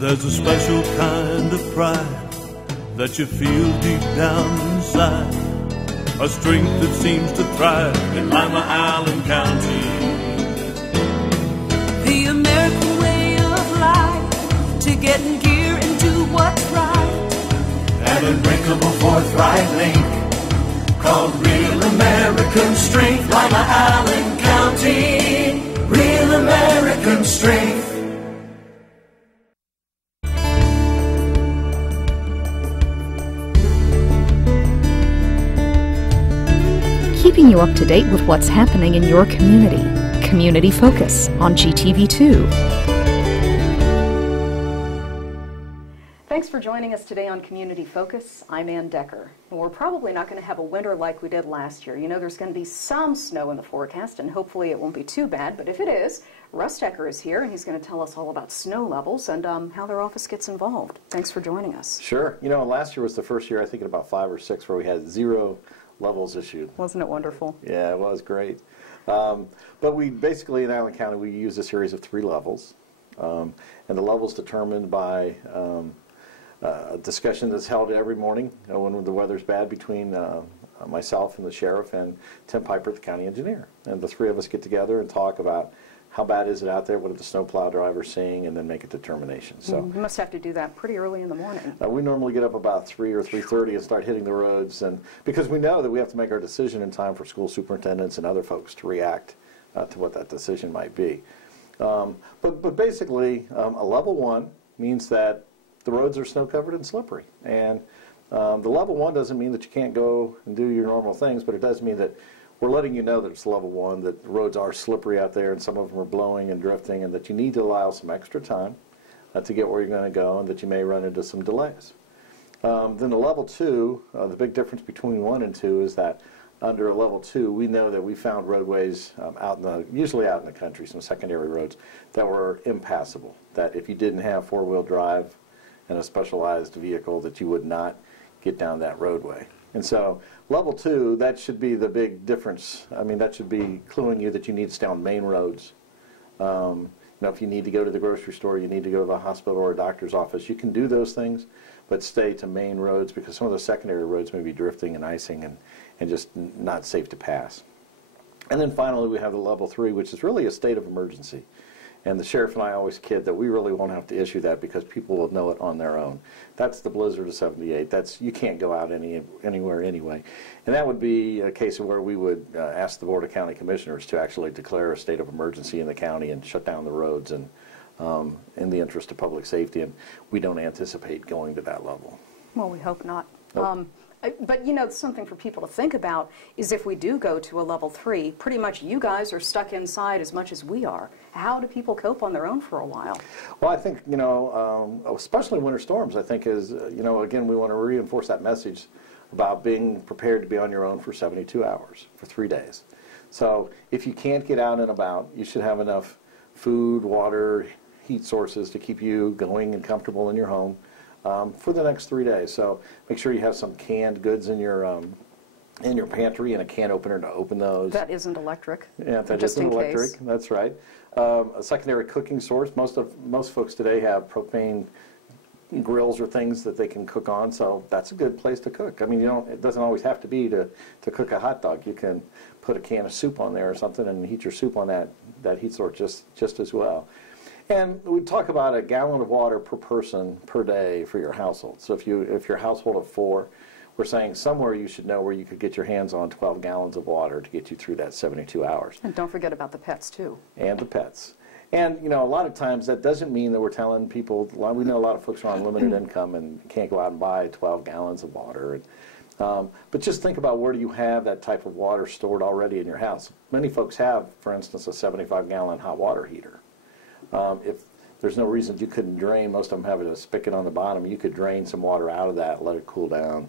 There's a special kind of pride that you feel deep down inside, a strength that seems to thrive in Lima, Allen County. The American way of life, to get in gear and do what's right. An unbreakable forthright link called Real American Strength. Lima, Allen County, Real American Strength. Keeping you up to date with what's happening in your community. Community Focus on GTV2. Thanks for joining us today on Community Focus. I'm Anne Decker. And we're probably not going to have a winter like we did last year. You know, there's going to be some snow in the forecast, and hopefully it won't be too bad. But if it is, Russ Decker is here, and he's going to tell us all about snow levels and how their office gets involved. Thanks for joining us. Sure. You know, last year was the first year, I think, in about 5 or 6 where we had 0 levels issued. Wasn't it wonderful? Yeah, it was great. But we basically, in Allen County, we use a series of 3 levels. And the levels determined by a discussion that's held every morning when the weather's bad between myself and the sheriff and Tim Piper, the county engineer. And the 3 of us get together and talk about how bad is it out there, what are the snowplow drivers seeing, and then make a determination. So you must have to do that pretty early in the morning. We normally get up about 3 or 3:30 and start hitting the roads, and because we know that we have to make our decision in time for school superintendents and other folks to react to what that decision might be. But basically, a level 1 means that the roads are snow covered and slippery, and the level 1 doesn't mean that you can't go and do your normal things, but it does mean that we're letting you know that it's level 1, that the roads are slippery out there and some of them are blowing and drifting, and that you need to allow some extra time to get where you're going to go, and that you may run into some delays. Then the level 2, the big difference between 1 and 2 is that under a level 2, we know that we found roadways usually out in the country, some secondary roads, that were impassable, that if you didn't have 4-wheel drive and a specialized vehicle, that you would not get down that roadway. And so level 2, that should be the big difference. I mean, that should be cluing you that you need to stay on main roads. You know, if you need to go to the grocery store, you need to go to the hospital or a doctor's office, you can do those things, but stay to main roads because some of the secondary roads may be drifting and icing and just not safe to pass. And then finally we have the level 3, which is really a state of emergency. And the sheriff and I always kid that we really won't have to issue that because people will know it on their own. That's the blizzard of '78. You can't go out anywhere anyway. And that would be a case of where we would ask the Board of County Commissioners to actually declare a state of emergency in the county and shut down the roads and in the interest of public safety. And we don't anticipate going to that level. Well, we hope not. Nope. But, you know, something for people to think about is if we do go to a level 3, pretty much you guys are stuck inside as much as we are. How do people cope on their own for a while? Well, I think, you know, especially winter storms, I think is, you know, again, we want to reinforce that message about being prepared to be on your own for 72 hours, for 3 days. So if you can't get out and about, you should have enough food, water, heat sources to keep you going and comfortable in your home for the next 3 days. So make sure you have some canned goods in your pantry and a can opener to open those. That isn't electric. Yeah, that just isn't in electric. case. That's right. A secondary cooking source. Most folks today have propane grills or things that they can cook on, so that's a good place to cook. I mean, it doesn't always have to be to cook a hot dog. You can put a can of soup on there or something and heat your soup on that heat source just as well. And we talk about a gallon of water per person per day for your household. So if your household of 4, we're saying somewhere you should know where you could get your hands on 12 gallons of water to get you through that 72 hours. And don't forget about the pets, too. And the pets. And, you know, a lot of times that doesn't mean that we're telling people, we know a lot of folks are on limited income and can't go out and buy 12 gallons of water. But just think about where do you have that type of water stored already in your house. Many folks have, for instance, a 75-gallon hot water heater. If there's no reason you couldn't drain, most of them have a spigot on the bottom, you could drain some water out of that, let it cool down.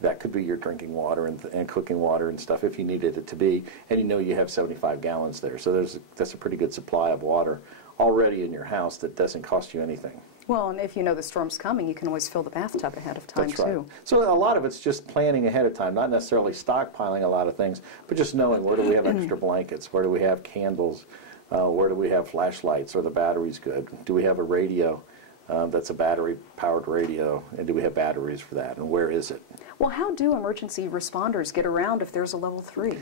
That could be your drinking water and cooking water and stuff if you needed it to be, and you know you have 75 gallons there. So that's a pretty good supply of water already in your house that doesn't cost you anything. Well, and if you know the storm's coming, you can always fill the bathtub ahead of time, That's right. too. So a lot of it's just planning ahead of time, not necessarily stockpiling a lot of things, but just knowing where do we have extra blankets, where do we have candles, where do we have flashlights, are the batteries good, do we have a radio, that's a battery-powered radio, and do we have batteries for that, and where is it? Well, how do emergency responders get around if there's a level 3?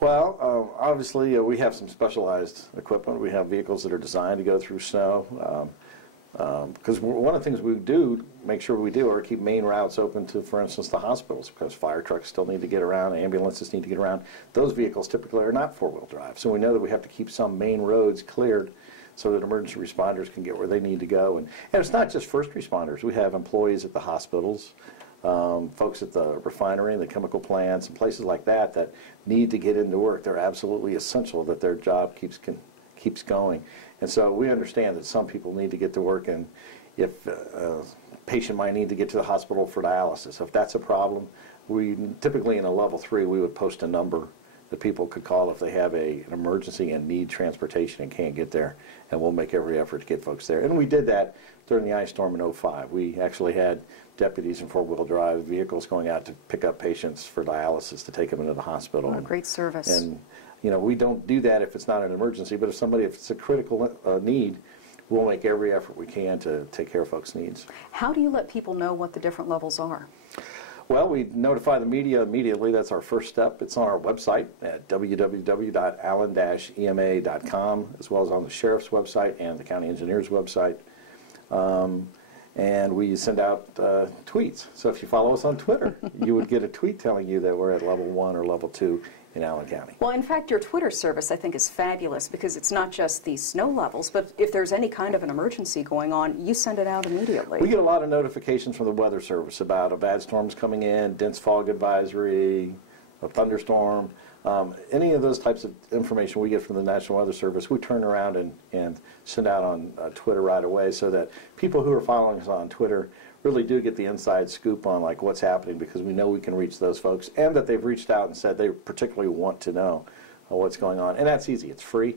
Well, obviously, we have some specialized equipment. We have vehicles that are designed to go through snow. Because one of the things we do, make sure we do, are keep main routes open to, for instance, the hospitals, because fire trucks still need to get around, ambulances need to get around. Those vehicles typically are not four-wheel drive, so we know that we have to keep some main roads cleared so that emergency responders can get where they need to go. And it's not just first responders. We have employees at the hospitals, folks at the refinery and the chemical plants and places like that that need to get into work. They're absolutely essential that their job keeps going. And so we understand that some people need to get to work, and if a patient might need to get to the hospital for dialysis, if that's a problem, we typically in a level 3 we would post a number that people could call if they have an emergency and need transportation and can't get there, and we'll make every effort to get folks there. And we did that during the ice storm in '05. We actually had deputies in four-wheel drive vehicles going out to pick up patients for dialysis to take them into the hospital. Oh, great service. And you know, we don't do that if it's not an emergency, but if it's a critical need, we'll make every effort we can to take care of folks' needs. How do you let people know what the different levels are? Well, we notify the media immediately. That's our first step. It's on our website at www.allen-ema.com, as well as on the sheriff's website and the county engineer's website. And we send out tweets. So if you follow us on Twitter, you would get a tweet telling you that we're at level 1 or level 2 in Allen County. Well, in fact, your Twitter service, I think, is fabulous because it's not just the snow levels, but if there's any kind of an emergency going on, you send it out immediately. We get a lot of notifications from the Weather Service about a bad storm's coming in, dense fog advisory, a thunderstorm. Any of those types of information we get from the National Weather Service, we turn around and send out on Twitter right away, so that people who are following us on Twitter really do get the inside scoop on like what's happening, because we know we can reach those folks, and that they've reached out and said they particularly want to know what's going on. And that's easy. It's free.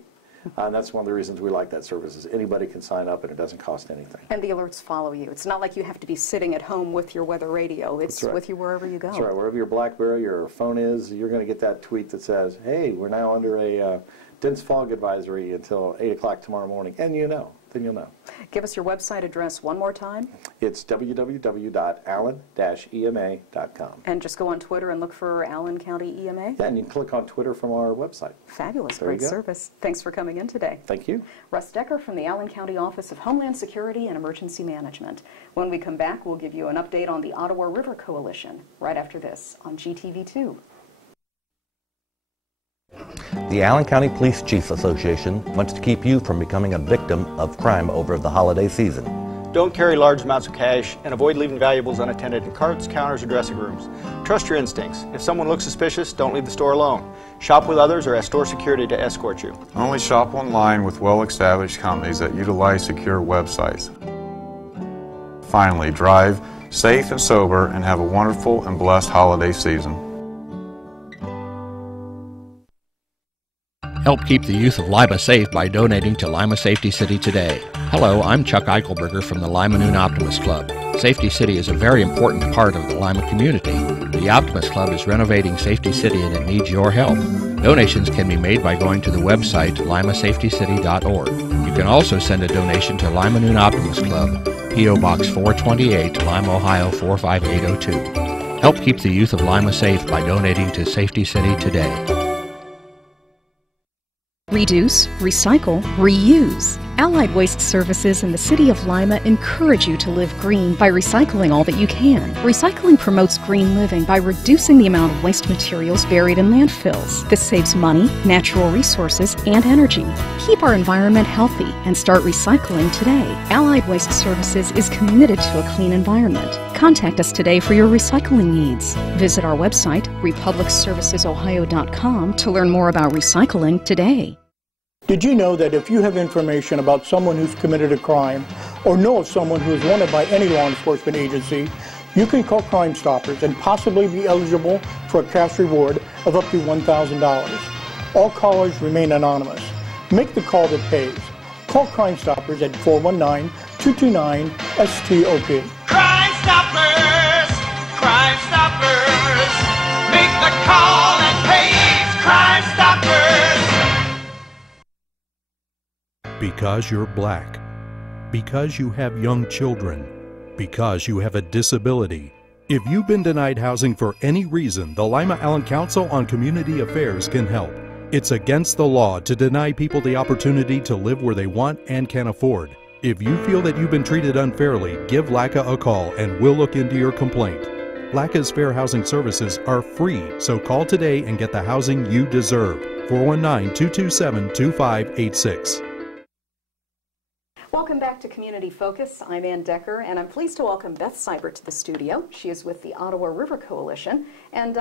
And that's one of the reasons we like that service, is anybody can sign up and it doesn't cost anything. And the alerts follow you. It's not like you have to be sitting at home with your weather radio. It's with you wherever you go. That's right. Wherever your BlackBerry or phone is, you're going to get that tweet that says, hey, we're now under a dense fog advisory until 8 o'clock tomorrow morning. And you know. Then you'll know. Give us your website address one more time. It's www.allen-ema.com. And just go on Twitter and look for Allen County EMA? Yeah, and you can click on Twitter from our website. Fabulous. Great service. Thanks for coming in today. Thank you. Russ Decker from the Allen County Office of Homeland Security and Emergency Management. When we come back, we'll give you an update on the Ottawa River Coalition right after this on GTV2. The Allen County Police Chiefs Association wants to keep you from becoming a victim of crime over the holiday season. Don't carry large amounts of cash and avoid leaving valuables unattended in carts, counters, or dressing rooms. Trust your instincts. If someone looks suspicious, don't leave the store alone. Shop with others or ask store security to escort you. Only shop online with well-established companies that utilize secure websites. Finally, drive safe and sober and have a wonderful and blessed holiday season. Help keep the youth of Lima safe by donating to Lima Safety City today. Hello, I'm Chuck Eichelberger from the Lima Noon Optimist Club. Safety City is a very important part of the Lima community. The Optimist Club is renovating Safety City and it needs your help. Donations can be made by going to the website limasafetycity.org. You can also send a donation to Lima Noon Optimist Club, P.O. Box 428, Lima, Ohio 45802. Help keep the youth of Lima safe by donating to Safety City today. Reduce, recycle, reuse. Allied Waste Services in the City of Lima encourage you to live green by recycling all that you can. Recycling promotes green living by reducing the amount of waste materials buried in landfills. This saves money, natural resources, and energy. Keep our environment healthy and start recycling today. Allied Waste Services is committed to a clean environment. Contact us today for your recycling needs. Visit our website, republicservicesohio.com, to learn more about recycling today. Did you know that if you have information about someone who's committed a crime or know of someone who is wanted by any law enforcement agency, you can call Crime Stoppers and possibly be eligible for a cash reward of up to $1,000. All callers remain anonymous. Make the call that pays. Call Crime Stoppers at 419-229-STOP. Crime Stoppers! Crime Stoppers! Make the call that pays! Crime Stoppers! Because you're black. because you have young children, because you have a disability. If you've been denied housing for any reason, the Lima-Allen Council on Community Affairs can help. It's against the law to deny people the opportunity to live where they want and can afford. If you feel that you've been treated unfairly, give LACA a call and we'll look into your complaint. LACA's fair housing services are free, so call today and get the housing you deserve. 419-227-2586. Welcome back to Community Focus. I'm Anne Decker, and I'm pleased to welcome Beth Seibert to the studio. She is with the Ottawa River Coalition, and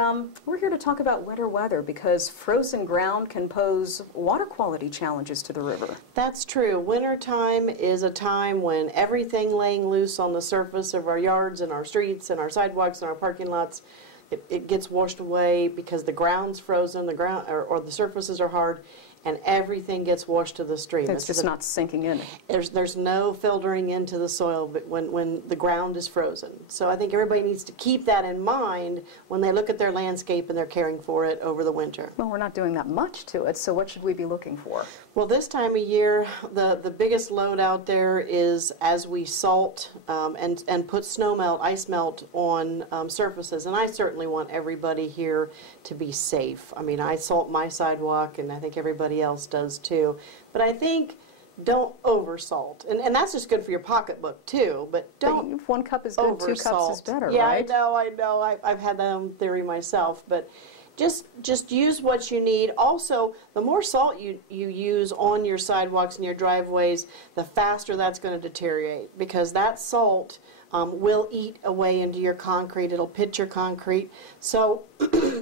we're here to talk about winter weather because frozen ground can pose water quality challenges to the river. That's true. Wintertime is a time when everything laying loose on the surface of our yards and our streets and our sidewalks and our parking lots, it gets washed away because the ground's frozen, the ground or the surfaces are hard, and everything gets washed to the stream. It's just not sinking in. There's no filtering into the soil but when the ground is frozen. So I think everybody needs to keep that in mind when they look at their landscape and they're caring for it over the winter. Well, we're not doing that much to it, so what should we be looking for? Well, this time of year, the biggest load out there is as we salt and put snow melt, ice melt on surfaces. And I certainly want everybody here to be safe. I mean, I salt my sidewalk, and I think everybody else does too. But I think don't over salt. And that's just good for your pocketbook too, but don't if 1 cup is good, 2 cups is better, yeah, right? I know. I've had that theory myself, but just use what you need. Also, the more salt you use on your sidewalks and your driveways, the faster that's going to deteriorate, because that salt will eat away into your concrete. It'll pit your concrete. So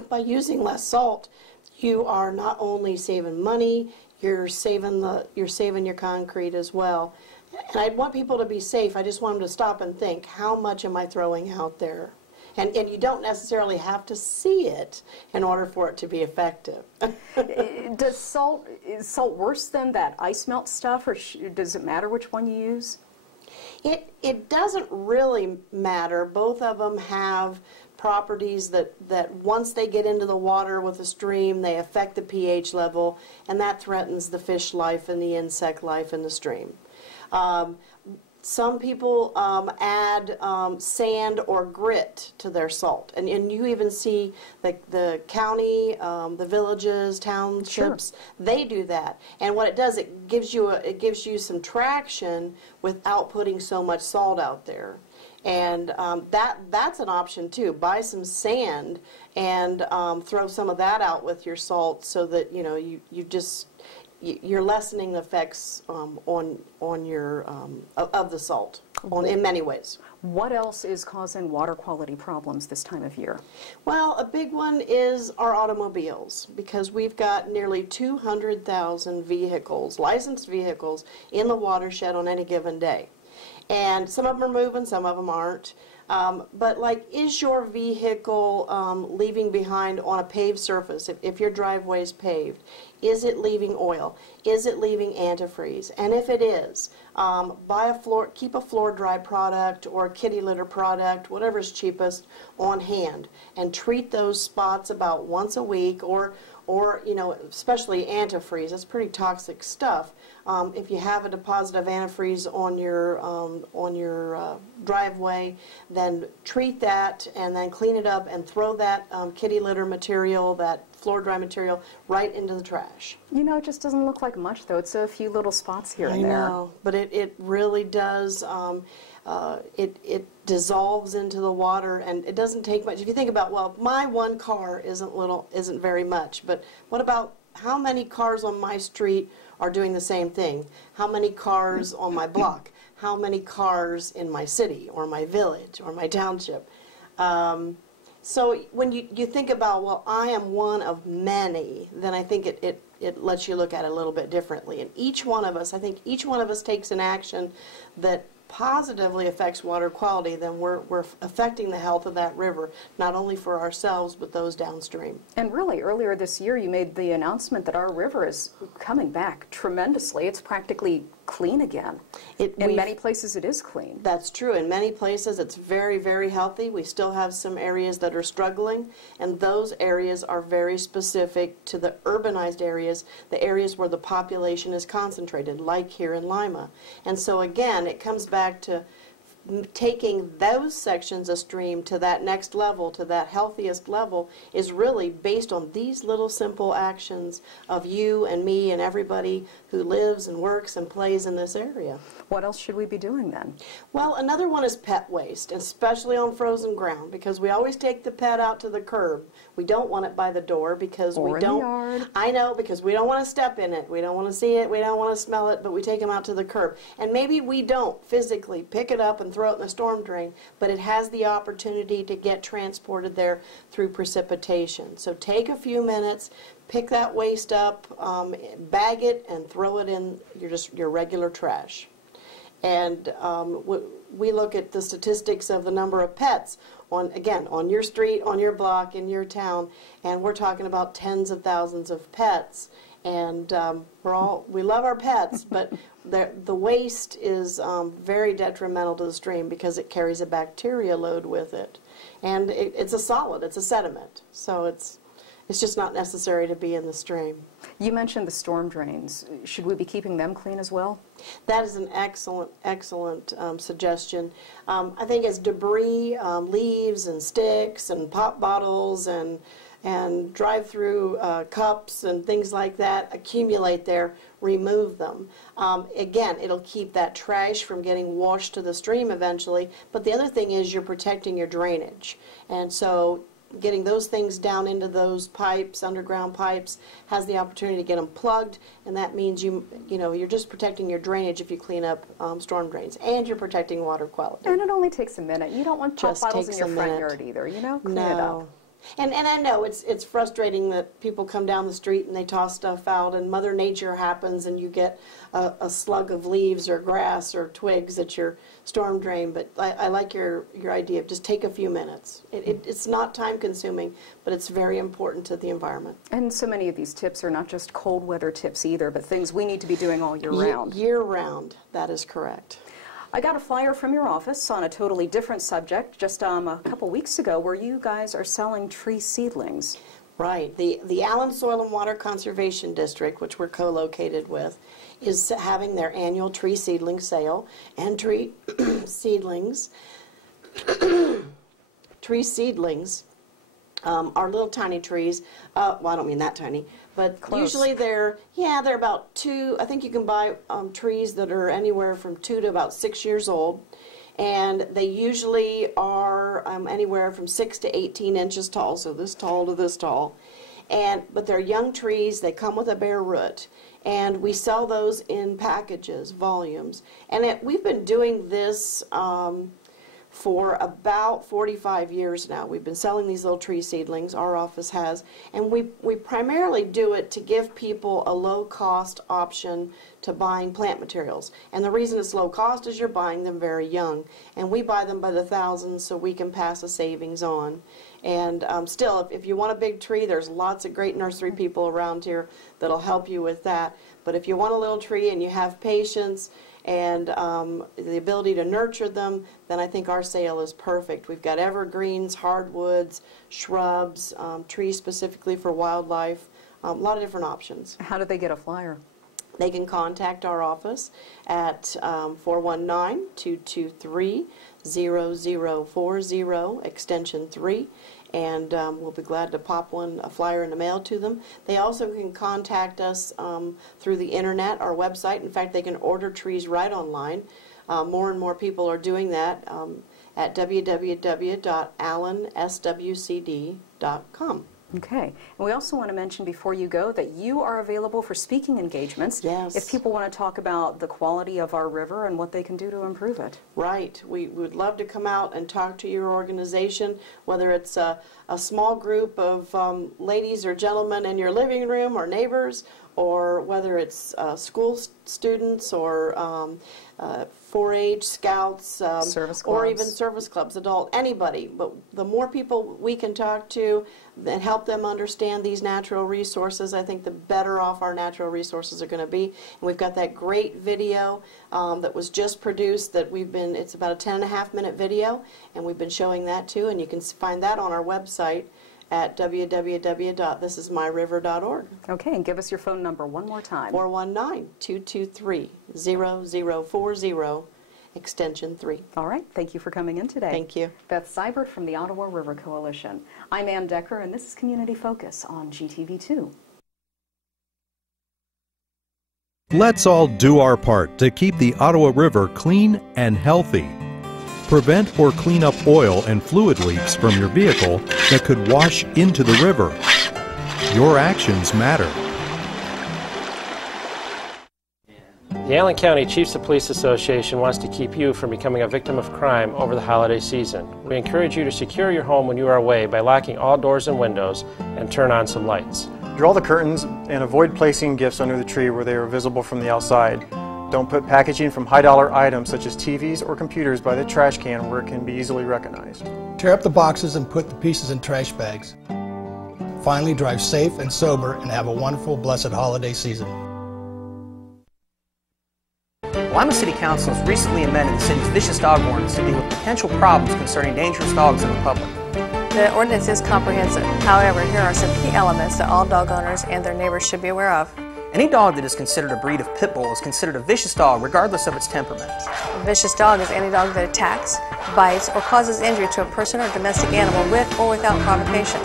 by using less salt, you are not only saving money, you're saving your concrete as well. And I want people to be safe. I just want them to stop and think, how much am I throwing out there? And you don't necessarily have to see it in order for it to be effective. Is salt worse than that ice melt stuff, or does it matter which one you use? It doesn't really matter. Both of them have properties that once they get into the water with a stream, they affect the pH level, and that threatens the fish life and the insect life in the stream. Some people add sand or grit to their salt, and you even see the county, the villages, townships, sure, they do that. And what it does, it gives you some traction without putting so much salt out there. And that's an option too. Buy some sand and throw some of that out with your salt, so that you're lessening the effects on your of the salt in many ways. What else is causing water quality problems this time of year? Well, a big one is our automobiles, because we've got nearly 200,000 vehicles, licensed vehicles, in the watershed on any given day. And some of them are moving, some of them aren't. But is your vehicle leaving behind on a paved surface? If your driveway is paved, is it leaving oil? Is it leaving antifreeze? And if it is, keep a floor dry product or a kitty litter product, whatever's cheapest, on hand, and treat those spots about once a week, or especially antifreeze. That's pretty toxic stuff. If you have a deposit of antifreeze on your driveway, then treat that and then clean it up and throw that kitty litter material, that floor dry material, right into the trash. It just doesn't look like much, though. It's a few little spots here and there. I know, but it really does. It dissolves into the water, and it doesn't take much. If you think about, well, my one car isn't very much, but what about how many cars on my street are doing the same thing? How many cars on my block? How many cars in my city or my village or my township? So when you think about, well, I am one of many, then I think it lets you look at it a little bit differently. And each one of us, I think each one of us takes an action that positively affects water quality, then we're affecting the health of that river, not only for ourselves, but those downstream. And really, earlier this year, you made the announcement that our river is coming back tremendously. It's practically clean again. In many places it is clean. That's true. In many places it's very, very healthy. We still have some areas that are struggling, and those areas are very specific to the urbanized areas, the areas where the population is concentrated, like here in Lima. And so again, it comes back to taking those sections of stream to that next level, to that healthiest level, is really based on these little simple actions of you and me and everybody who lives and works and plays in this area. What else should we be doing then? Well, another one is pet waste, especially on frozen ground, because we always take the pet out to the curb. We don't want it by the door because we don't. Or in the yard. I know, because we don't want to step in it. We don't want to see it. We don't want to smell it, but we take them out to the curb. And maybe we don't physically pick it up and throw it in the storm drain, but it has the opportunity to get transported there through precipitation. So take a few minutes, pick that waste up, bag it, and throw it in your regular trash. And we look at the statistics of the number of pets on your street, on your block, in your town, and we're talking about tens of thousands of pets. And we love our pets, but the waste is very detrimental to the stream because it carries a bacteria load with it, and it's a solid, it's a sediment, so it's just not necessary to be in the stream. You mentioned the storm drains. Should we be keeping them clean as well? That is an excellent, excellent suggestion. I think as debris, leaves and sticks and pop bottles and drive-through cups and things like that accumulate there, remove them. Again, it'll keep that trash from getting washed to the stream eventually, but the other thing is you're protecting your drainage. And so getting those things down into those pipes, underground pipes, has the opportunity to get them plugged, and that means you're just protecting your drainage if you clean up storm drains, and you're protecting water quality. And it only takes a minute. You don't want pop bottles in your front yard either, clean it up. And I know it's frustrating that people come down the street and they toss stuff out and Mother Nature happens and you get a slug of leaves or grass or twigs at your storm drain, but I like your idea of just take a few minutes. It's not time consuming, but it's very important to the environment. And so many of these tips are not just cold weather tips either, but things we need to be doing all year round. Year round, that is correct. I got a flyer from your office on a totally different subject just a couple weeks ago where you guys are selling tree seedlings. Right. The Allen Soil and Water Conservation District, which we're co-located with, is having their annual tree seedling sale, and tree seedlings are little tiny trees. Well, I don't mean that tiny, but usually they're about 2. I think you can buy trees that are anywhere from 2 to about 6 years old, and they usually are anywhere from 6 to 18 inches tall, so this tall to this tall. But they're young trees. They come with a bare root, and we sell those in packages, volumes. And we've been doing this for about 45 years now. We've been selling these little tree seedlings, our office has, and we primarily do it to give people a low-cost option to buying plant materials. And the reason it's low cost is you're buying them very young, and we buy them by the thousands so we can pass a savings on. And still, if you want a big tree, there's lots of great nursery people around here that'll help you with that. But if you want a little tree and you have patience and the ability to nurture them, then I think our sale is perfect. We've got evergreens, hardwoods, shrubs, trees specifically for wildlife, a lot of different options. How do they get a flyer? They can contact our office at 419-223-0040, extension 3, and we'll be glad to pop a flyer in the mail to them. They also can contact us through the internet, our website. In fact, they can order trees right online. More and more people are doing that at www.allenswcd.com. Okay. And we also want to mention before you go that you are available for speaking engagements. Yes. If people want to talk about the quality of our river and what they can do to improve it. Right. We would love to come out and talk to your organization, whether it's a small group of ladies or gentlemen in your living room or neighbors, or whether it's school students or 4-H, scouts, or even service clubs, adult, anybody. But the more people we can talk to and help them understand these natural resources, I think the better off our natural resources are going to be. And we've got that great video that was just produced that it's about a 10.5-minute video, and we've been showing that too, and you can find that on our website at www.thisismyriver.org. Okay, and give us your phone number one more time. 419-223-0040, extension 3. All right, thank you for coming in today. Thank you. Beth Seibert from the Ottawa River Coalition. I'm Anne Decker, and this is Community Focus on GTV2. Let's all do our part to keep the Ottawa River clean and healthy. Prevent or clean up oil and fluid leaks from your vehicle that could wash into the river. Your actions matter. The Allen County Chiefs of Police Association wants to keep you from becoming a victim of crime over the holiday season. We encourage you to secure your home when you are away by locking all doors and windows and turn on some lights. Draw the curtains and avoid placing gifts under the tree where they are visible from the outside. Don't put packaging from high-dollar items such as TVs or computers by the trash can where it can be easily recognized. Tear up the boxes and put the pieces in trash bags. Finally, drive safe and sober and have a wonderful, blessed holiday season. Lima City Council has recently amended the city's vicious dog ordinance to deal with potential problems concerning dangerous dogs in the public. The ordinance is comprehensive. However, here are some key elements that all dog owners and their neighbors should be aware of. Any dog that is considered a breed of pit bull is considered a vicious dog regardless of its temperament. A vicious dog is any dog that attacks, bites, or causes injury to a person or domestic animal with or without provocation.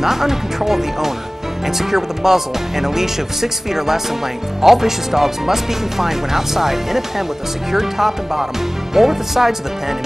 Not under control of the owner and secure with a muzzle and a leash of 6 feet or less in length, all vicious dogs must be confined when outside in a pen with a secured top and bottom or with the sides of the pen